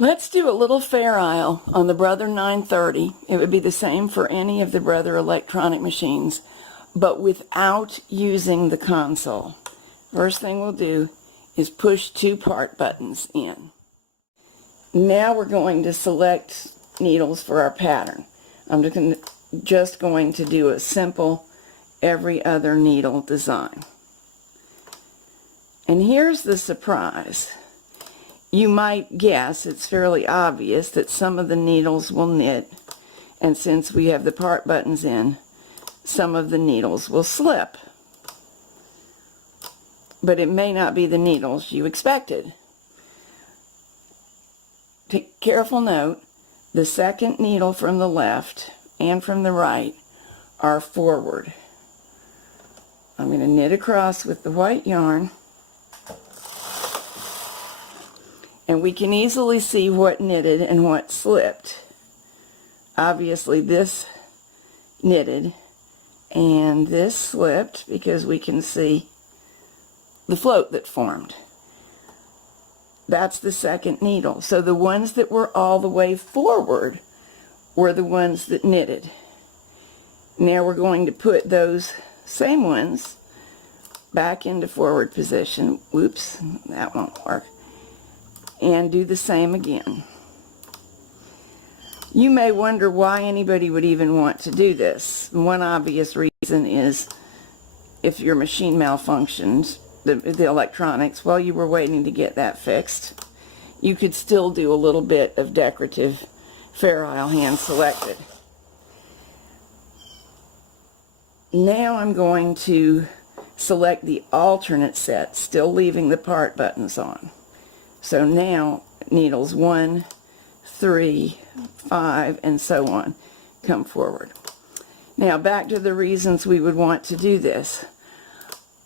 Let's do a little Fairisle on the Brother 930. It would be the same for any of the Brother electronic machines, but without using the console. First thing we'll do is push 2 part buttons in. Now we're going to select needles for our pattern. I'm just going to do a simple every other needle design. And here's the surprise. You might guess, it's fairly obvious, that some of the needles will knit, and since we have the part buttons in, some of the needles will slip. But it may not be the needles you expected. Take careful note, the second needle from the left and from the right are forward. I'm going to knit across with the white yarn. And we can easily see what knitted and what slipped. Obviously this knitted and this slipped because we can see the float that formed. That's the second needle. So the ones that were all the way forward were the ones that knitted. Now we're going to put those same ones back into forward position. Whoops, that won't work. And do the same again. You may wonder why anybody would even want to do this. One obvious reason is if your machine malfunctions, the electronics, while you were waiting to get that fixed, you could still do a little bit of decorative Fairisle hand selected. Now I'm going to select the alternate set, still leaving the part buttons on. So now needles 1, 3, 5, and so on come forward. Now back to the reasons we would want to do this.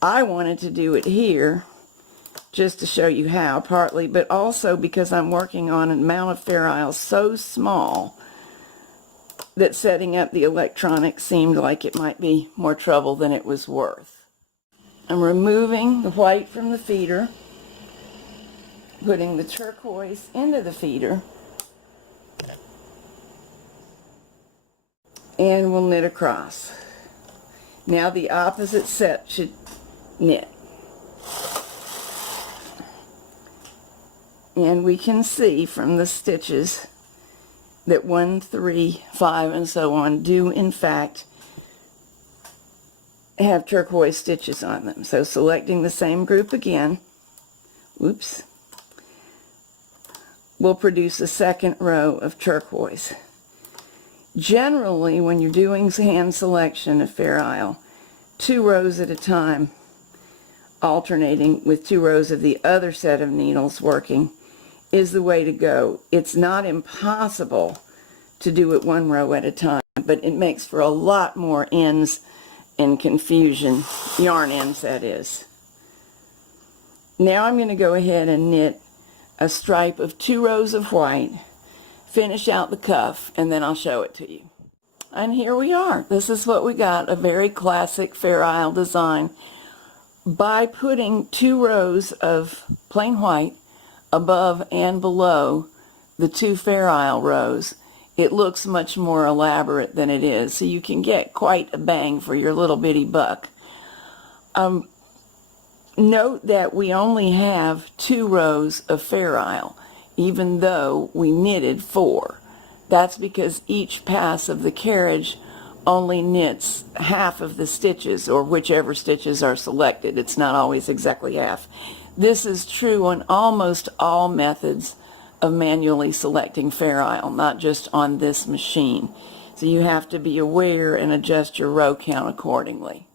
I wanted to do it here just to show you how, partly, but also because I'm working on an amount of Fairisle so small that setting up the electronics seemed like it might be more trouble than it was worth. I'm removing the white from the feeder, putting the turquoise into the feeder, and we'll knit across. Now the opposite set should knit. And we can see from the stitches that 1, 3, 5, and so on do in fact have turquoise stitches on them. So selecting the same group again, whoops, will produce a second row of turquoise. Generally, when you're doing hand selection of Fairisle, 2 rows at a time, alternating with 2 rows of the other set of needles working, is the way to go. It's not impossible to do it 1 row at a time, but it makes for a lot more ends and confusion, yarn ends that is. Now I'm going to go ahead and knit a stripe of 2 rows of white, finish out the cuff, and then I'll show it to you. And here we are. This is what we got, a very classic Fairisle design. By putting 2 rows of plain white above and below the 2 Fairisle rows, it looks much more elaborate than it is, so you can get quite a bang for your little bitty buck. Note that we only have 2 rows of Fairisle, even though we knitted 4. That's because each pass of the carriage only knits half of the stitches, or whichever stitches are selected. It's not always exactly half. This is true on almost all methods of manually selecting Fairisle, not just on this machine. So you have to be aware and adjust your row count accordingly.